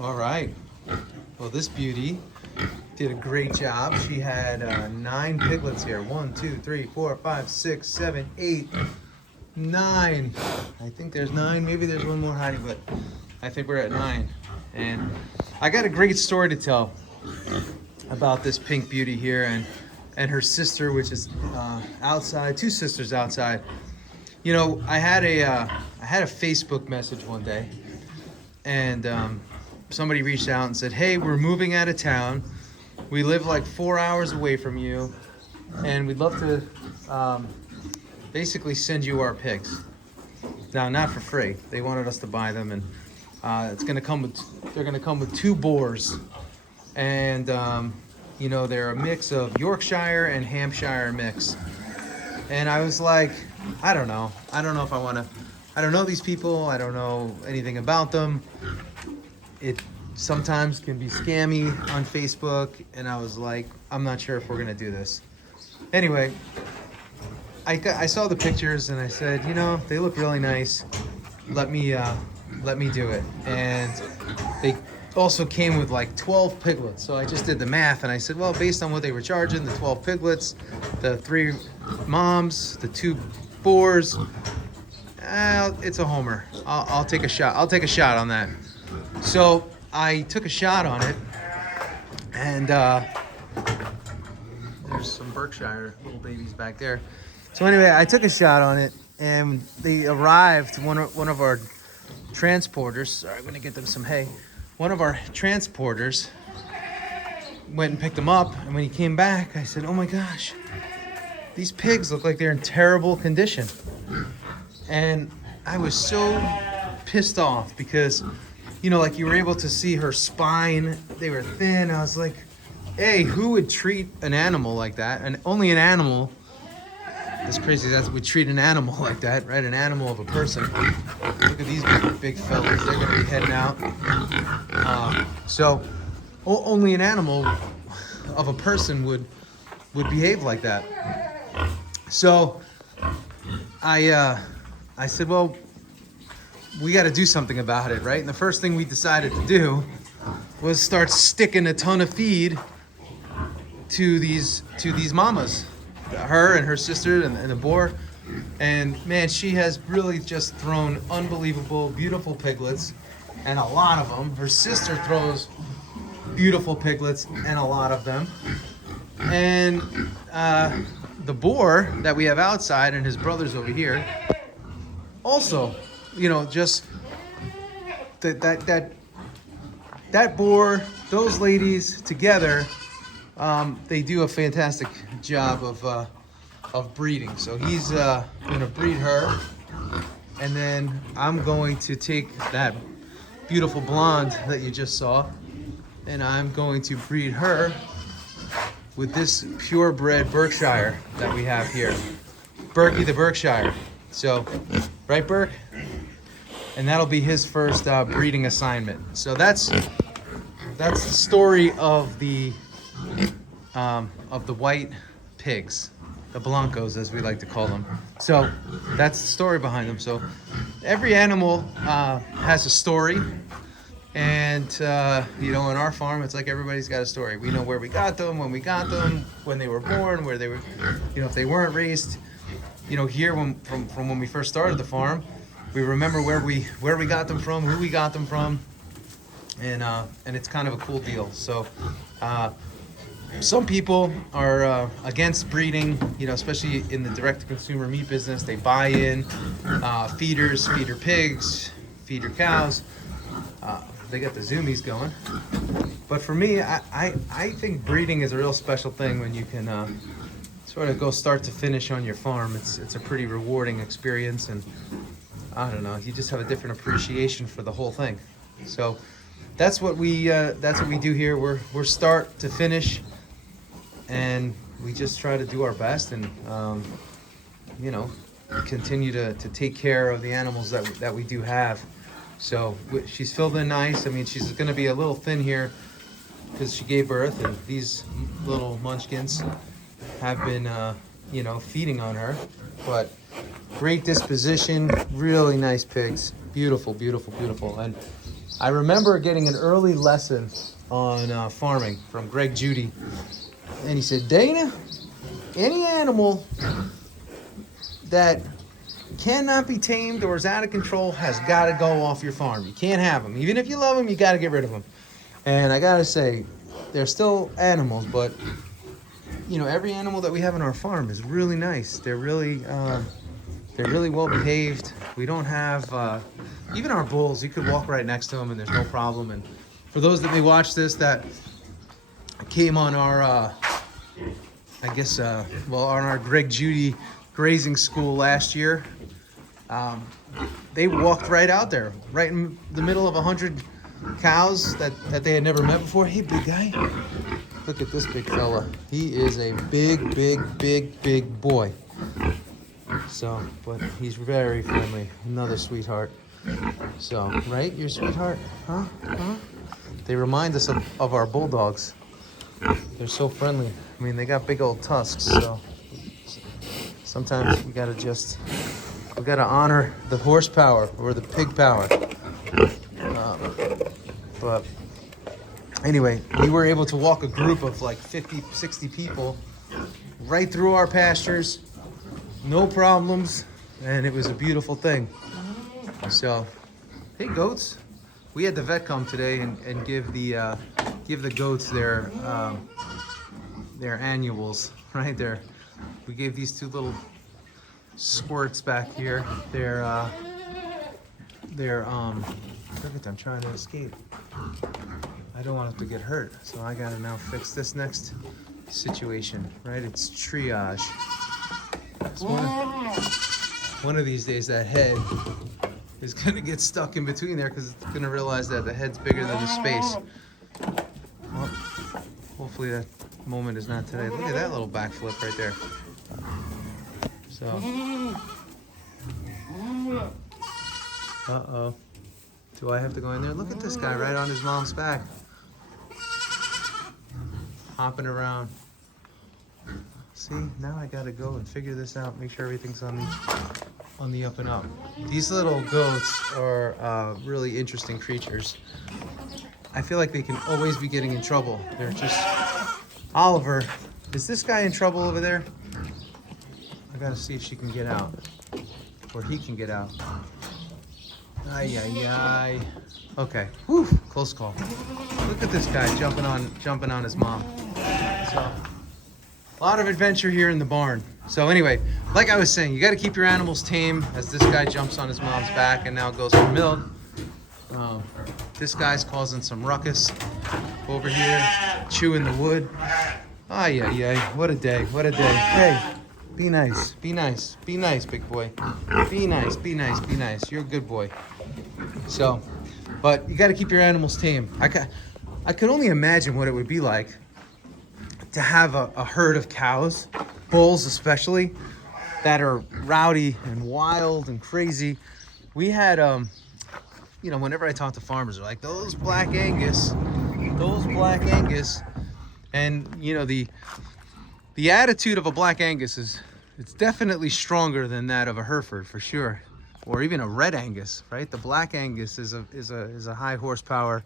All right. Well, this beauty did a great job. She had 9 piglets here. 1, 2, 3, 4, 5, 6, 7, 8, 9. I think there's 9. Maybe there's one more hiding, but I think we're at 9. And I got a great story to tell about this pink beauty here and her sister, which is outside. 2 sisters outside. You know, I had a Facebook message one day, and somebody reached out and said, "Hey, we're moving out of town. We live like 4 hours away from you, and we'd love to basically send you our pigs." Now, not for free. They wanted us to buy them, and it's gonna come with. They're gonna come with 2 boars, and you know, they're a mix of Yorkshire and Hampshire mix. And I was like, I don't know if I want to. I don't know these people. I don't know anything about them. It sometimes can be scammy on Facebook, and I was like, I'm not sure if we're gonna do this. Anyway, I saw the pictures and I said, you know, they look really nice. Let me do it. And they also came with like 12 piglets. So I just did the math and I said, well, based on what they were charging, the 12 piglets, the 3 moms, the 2 boars, it's a homer. I'll take a shot. I'll take a shot on that. So I took a shot on it, and there's some Berkshire little babies back there. So anyway, I took a shot on it, and they arrived. One of our transporters. Sorry, I'm gonna get them some hay. One of our transporters went and picked them up, and when he came back, I said, "Oh my gosh, these pigs look like they're in terrible condition." And I was so pissed off because, you know, like you were able to see her spine. They were thin. I was like, hey, who would treat an animal like that? And only an animal, that's crazy, that would treat an animal like that, right? An animal of a person. Look at these big fellas. They're going to be heading out. So only an animal of a person would behave like that. So I said, well, we got to do something about it, right? And the first thing we decided to do was start sticking a ton of feed to these mamas, her and her sister and the boar. And man, she has really just thrown unbelievable, beautiful piglets, and a lot of them. Her sister throws beautiful piglets and a lot of them. And the boar that we have outside and his brothers over here also, you know, just that boar, those ladies together, they do a fantastic job of breeding. So he's gonna breed her, and then I'm going to take that beautiful blonde that you just saw, and I'm going to breed her with this purebred Berkshire that we have here, Berkey the Berkshire. So, right, Burke? And that'll be his first breeding assignment. So that's the story of the white pigs, the blancos as we like to call them. So that's the story behind them. So every animal has a story, and you know, on our farm, it's like everybody's got a story. We know where we got them, when we got them, when they were born, where they were, you know, if they weren't raised. You know, here from when we first started the farm, we remember where we got them from, who we got them from, and it's kind of a cool deal. So some people are against breeding, you know, especially in the direct-to-consumer meat business. They buy in feeders, feeder pigs, feeder cows. They got the zoomies going. But for me, I think breeding is a real special thing when you can sort of go start to finish on your farm. It's a pretty rewarding experience, and I don't know, you just have a different appreciation for the whole thing. So that's what we do here. We're start to finish, and we just try to do our best, and you know, continue to take care of the animals that we do have. So she's filled in nice. I mean, she's going to be a little thin here because she gave birth, and these little munchkins have been, you know, feeding on her. But great disposition, really nice pigs. Beautiful, beautiful, beautiful. And I remember getting an early lesson on farming from Greg Judy. And he said, Dana, any animal that cannot be tamed or is out of control has got to go off your farm. You can't have them. Even if you love them, you got to get rid of them. And I got to say, they're still animals, but you know, every animal that we have on our farm is really nice. They're really well behaved. We don't have, even our bulls, you could walk right next to them and there's no problem. And for those that may watch this that came on our, I guess, well, on our Greg Judy grazing school last year, they walked right out there, right in the middle of 100 cows that they had never met before. Hey, big guy, look at this big fella. He is a big boy. So, but he's very friendly. Another sweetheart. So, right? You're a sweetheart? Huh? They remind us of our bulldogs. They're so friendly. I mean, they got big old tusks, so sometimes we gotta honor the horsepower or the pig power. But anyway, we were able to walk a group of like 50, 60 people right through our pastures, no problems, and it was a beautiful thing. So, hey goats, we had the vet come today and give the goats their annuals right there. We gave these two little squirts back here. They're perfect. I'm trying to escape. I don't want them to get hurt, so I gotta now fix this next situation, right? It's triage. It's one of these days that head is gonna get stuck in between there because it's gonna realize that the head's bigger than the space. Well, hopefully that moment is not today. Look at that little backflip right there. So, uh-oh. Do I have to go in there? Look at this guy right on his mom's back. Hopping around. See, now I gotta go and figure this out, make sure everything's on the up and up. These little goats are really interesting creatures. I feel like they can always be getting in trouble. They're just... Oliver, is this guy in trouble over there? I gotta see if she can get out. Or he can get out. Ay. Okay, whew, close call. Look at this guy jumping on his mom. So, a lot of adventure here in the barn. So anyway, like I was saying, you got to keep your animals tame as this guy jumps on his mom's back and now goes for milk. This guy's causing some ruckus over here, chewing the wood. Ay, what a day, what a day. Hey, be nice, big boy. Be nice, you're a good boy. So, but you got to keep your animals tame. I could only imagine what it would be like to have a herd of cows, bulls especially, that are rowdy and wild and crazy. We had, you know, whenever I talk to farmers, they're like, those black Angus. And, you know, the attitude of a black Angus it's definitely stronger than that of a Hereford for sure, or even a red Angus, right? The black Angus is a high horsepower,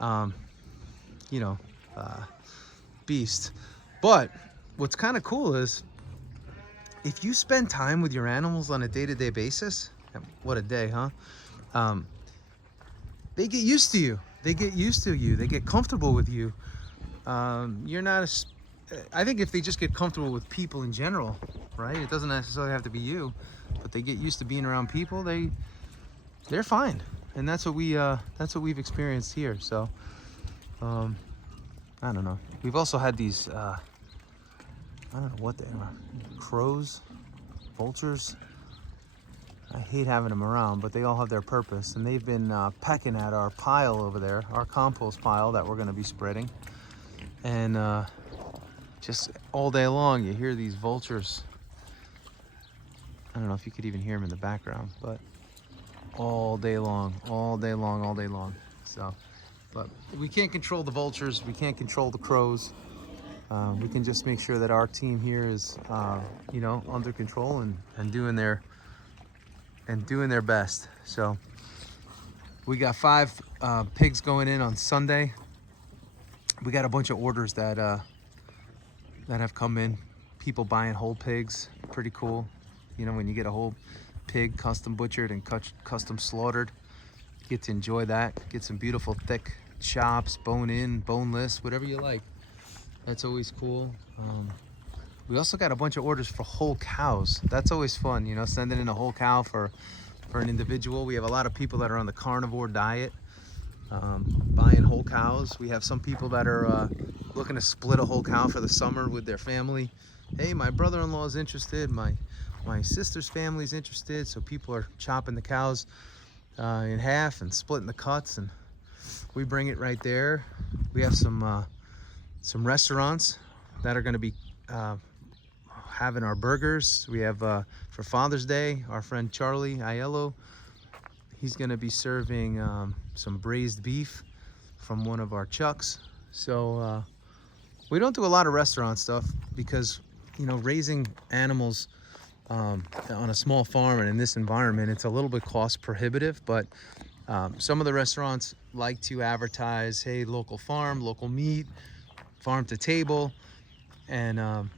you know, beast. But what's kind of cool is if you spend time with your animals on a day-to-day basis, what a day, huh? They get used to you. They get comfortable with you. You're not I think if they just get comfortable with people in general, right? It doesn't necessarily have to be you, but they get used to being around people. They're fine, and that's what we've experienced here. So, I don't know. We've also had these, I don't know what they are, crows, vultures. I hate having them around, but they all have their purpose, and they've been pecking at our pile over there, our compost pile that we're going to be spreading, and just all day long you hear these vultures. I don't know if you could even hear them in the background, but all day long. So, but we can't control the vultures, we can't control the crows. We can just make sure that our team here is, you know, under control and doing their best. So We got 5 pigs going in on Sunday. We got a bunch of orders that have come in. People buying whole pigs, pretty cool. You know, when you get a whole pig custom butchered and custom slaughtered, you get to enjoy that. Get some beautiful thick chops, bone in, boneless, whatever you like. That's always cool. We also got a bunch of orders for whole cows. That's always fun, you know, sending in a whole cow for an individual. We have a lot of people that are on the carnivore diet, buying whole cows. We have some people that are looking to split a whole cow for the summer with their family. Hey, my brother-in-law is interested. My sister's family is interested. So people are chopping the cows in half and splitting the cuts, and we bring it right there. We have some restaurants that are going to be having our burgers. We have for Father's Day, our friend 𝐲𝐿𝐫𝐿𝐫, he's going to be serving some braised beef from one of our chucks. So we don't do a lot of restaurant stuff because, you know, raising animals on a small farm and in this environment, it's a little bit cost prohibitive. But some of the restaurants like to advertise, hey, local farm, local meat, farm to table, and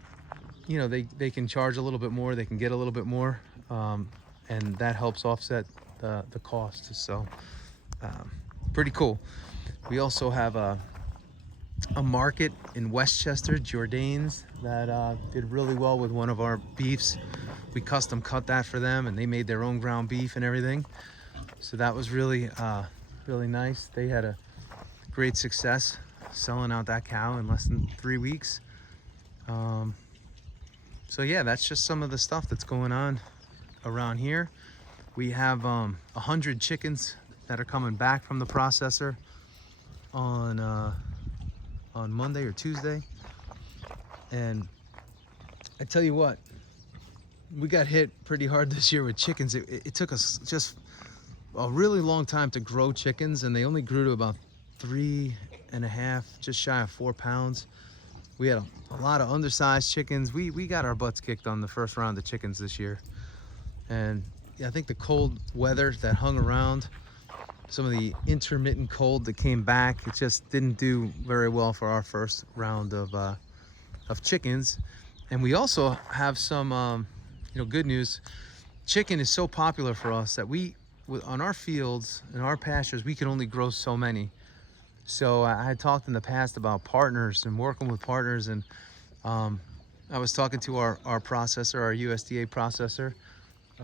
you know, they can charge a little bit more, they can get a little bit more, and that helps offset the cost. So pretty cool. We also have a market in Westchester, 𝐲𝐨𝐿𝐫𝐬𝐭, that did really well with one of our beefs. We custom cut that for them, and they made their own ground beef and everything. So that was really really nice. They had a great success selling out that cow in less than 3 weeks. So yeah, that's just some of the stuff that's going on around here. We have 100 chickens that are coming back from the processor on Monday or Tuesday. And I tell you what, we got hit pretty hard this year with chickens. It took us just a really long time to grow chickens, and they only grew to about 3.5, just shy of 4 pounds. We had a lot of undersized chickens. We got our butts kicked on the first round of chickens this year. And yeah, I think the cold weather that hung around, some of the intermittent cold that came back, it just didn't do very well for our first round of chickens. And we also have some you know, good news. Chicken is so popular for us that on our fields, in our pastures, we can only grow so many. So I had talked in the past about partners and working with partners, and I was talking to our processor, our USDA processor,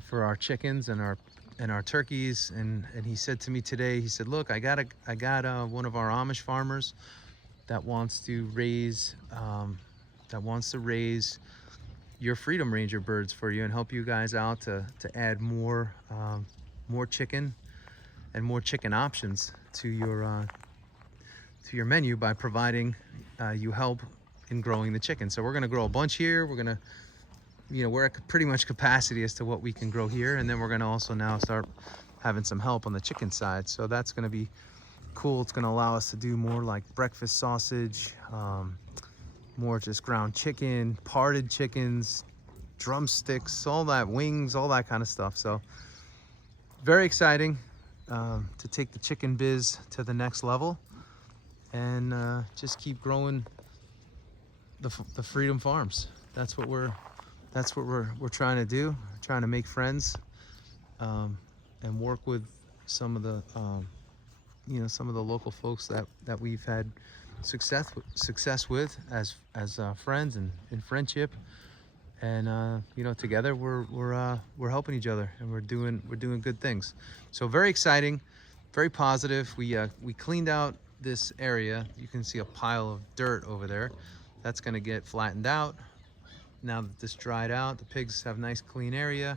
for our chickens and our turkeys, and he said to me today, he said, look, I got one of our Amish farmers that wants to raise your Freedom Ranger birds for you and help you guys out to add more chicken and more chicken options to your menu by providing you help in growing the chicken. So we're going to grow a bunch here. We're going to, you know, we're at pretty much capacity as to what we can grow here, and then we're going to also now start having some help on the chicken side. So that's going to be cool. It's going to allow us to do more like breakfast sausage, more just ground chicken, parted chickens, drumsticks, all that, wings, all that kind of stuff. So very exciting to take the chicken biz to the next level, and just keep growing the Freedom Farms. That's what we're trying to do. We're trying to make friends and work with some of the you know, some of the local folks that we've had success with as friends and in friendship. And you know, together we're helping each other, and we're doing good things. So very exciting, very positive. We cleaned out this area. You can see a pile of dirt over there. That's going to get flattened out now that this dried out. The pigs have nice clean area.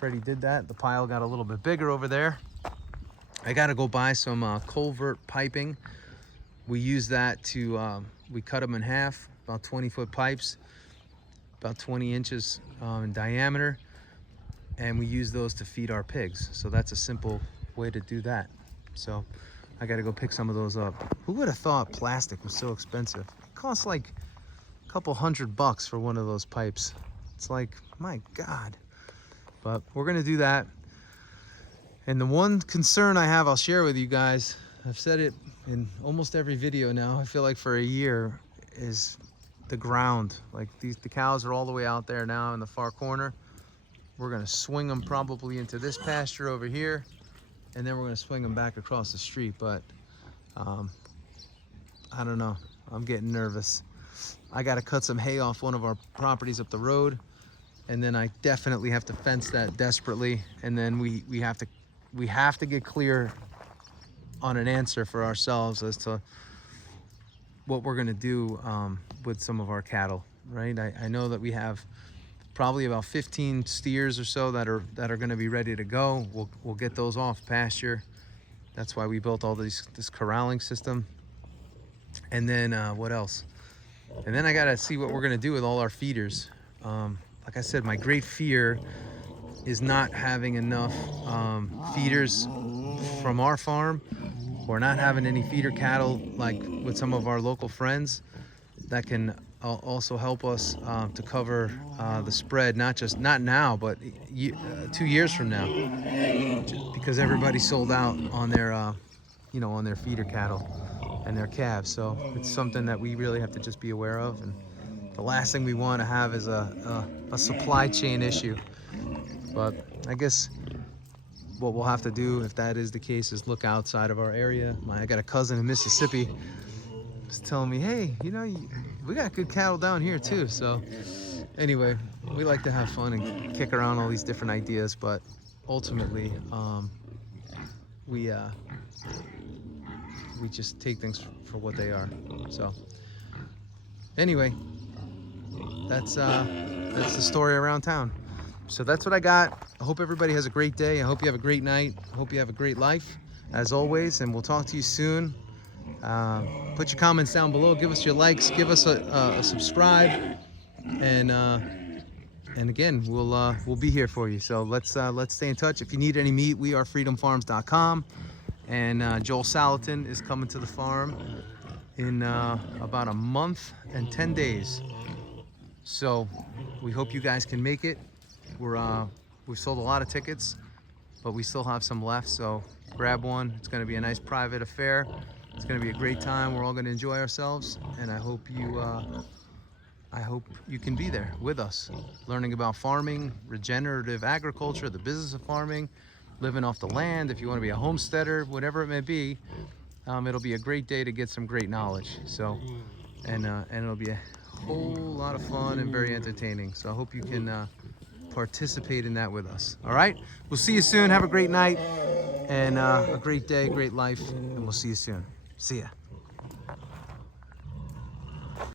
Freddie did that. The pile got a little bit bigger over there. I got to go buy some culvert piping. We use that to we cut them in half, about 20-foot pipes, about 20 inches in diameter, and we use those to feed our pigs. So that's a simple way to do that. So I got to go pick some of those up. Who would have thought plastic was so expensive? It costs like a couple $100 for one of those pipes. It's like, my God. But we're gonna do that, And the one concern I have, I'll share with you guys, I've said it in almost every video now, I feel like for a year, is the ground. Like the cows are all the way out there now in the far corner. We're gonna swing them probably into this pasture over here, and then we're gonna swing them back across the street. But I don't know, I'm getting nervous. I gotta cut some hay off one of our properties up the road, and then I definitely have to fence that desperately, and then we have to get clear on an answer for ourselves as to what we're gonna do with some of our cattle, right? I know that we have probably about 15 steers or so that are gonna be ready to go. We'll get those off pasture. That's why we built all this corralling system. And then what else? And then I gotta see what we're gonna do with all our feeders. Like I said, my great fear is not having enough feeders from our farm, or not having any feeder cattle like with some of our local friends that can also help us to cover the spread, not now, but 2 years from now, because everybody sold out on their on their feeder cattle and their calves. So it's something that we really have to just be aware of, and the last thing we want to have is a supply chain issue. But I guess what we'll have to do, if that is the case, is look outside of our area. I got a cousin in Mississippi who's telling me, hey, we got good cattle down here too. So anyway, we like to have fun and kick around all these different ideas, but ultimately we just take things for what they are. So anyway, that's the story around town. So that's what I got. I hope everybody has a great day. I hope you have a great night. I hope you have a great life, as always, and we'll talk to you soon. Put your comments down below. Give us your likes. Give us a subscribe, and again, we'll be here for you. So let's stay in touch. If you need any meat, we are freedomfarms.com, and 𝐲𝐨𝐿 is coming to the farm in about a month and 10 days. So we hope you guys can make it. We've sold a lot of tickets, but we still have some left, so grab one. It's going to be a nice private affair. It's going to be a great time. We're all going to enjoy ourselves, and I hope you can be there with us, learning about farming, regenerative agriculture, the business of farming, living off the land. If you want to be a homesteader, whatever it may be, it'll be a great day to get some great knowledge. So, and it'll be a whole lot of fun and very entertaining. So I hope you can participate in that with us. All right, we'll see you soon. Have a great night and a great day, great life, and we'll see you soon. See ya.